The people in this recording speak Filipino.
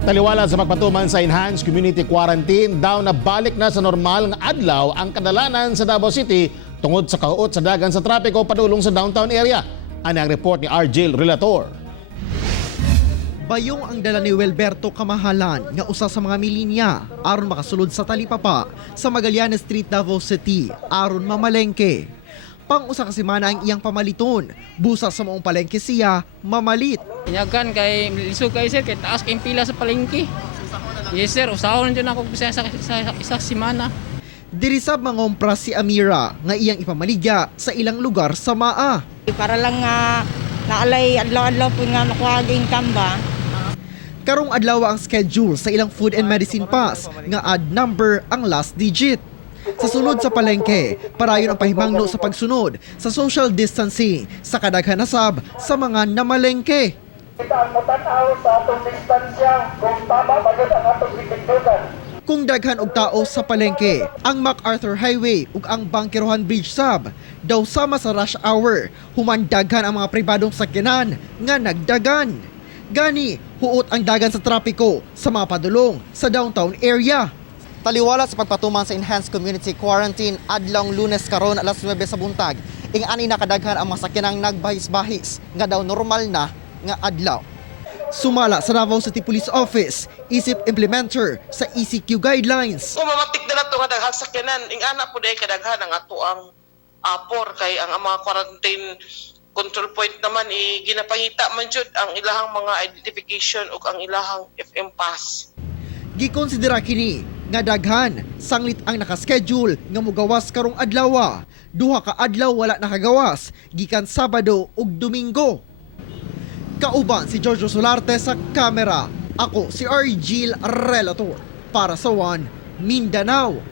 Taliwala sa pagpatuman sa enhanced community quarantine, daw na balik na sa normal nga adlaw ang kadalanan sa Davao City tungod sa kauot sa dagan sa trapiko padulong sa downtown area. Ani ang report ni RJ Relator. Bayong ang dala ni Welberto Kamahalan nga usa sa mga milinya aron makasulod sa talipapa sa Magallanes Street, Davao City aron mamalengke. Pang-usa ka semana ang iyang pamaliton. Busa sa maong palengke siya, mamalit. Inyagan kay lisod kay sir kay taas kay pila sa palengke. Yes sir, usahon din ako sa isa semana. Dirisab mangompra si Amira nga iyang ipamaligya sa ilang lugar sa Maa. Para lang nga naalay adlaw-adlaw po nga nakuha income ba. Karong adlaw ang schedule sa ilang food and medicine pass nga add number ang last digit. Sa sulod sa palengke, parayon ang pahimangno sa pagsunod sa social distancing sa kadaghan nasab sa mga namalengke. Kung daghan og tao sa palengke, ang MacArthur Highway ug ang Bangkerohan Bridge sab daw sama sa rush hour, human daghan ang mga pribadong sakyanan nga nagdagan. Gani, huot ang dagan sa trapiko sa mga padulong sa downtown area. Taliwala sa pagpatuman sa enhanced community quarantine adlaw Lunes karon alas 9 sa buntag, ing-ani nakadaghan ang mga sakyanang nagbahis-bahis nga daw normal na nga adlaw. Sumala sa Davao City Police Office, isip implementer sa ECQ guidelines. Kung mamatik na nato nga daghang sakyanan, ing-ana po dahil kadaghan ang ato ang apor kay ang mga quarantine control point naman ginapangita man jud ang ilahang mga identification ug ang ilahang FM pass. Gikonsidera kini nga daghan sanglit ang nakaschedule nga mogawas karong adlaw. Duha ka adlaw wala nakagawas gikan Sabado ug Domingo. Kauban si Jojo Solarte sa kamera. Ako si RJ Relator para sa One Mindanao.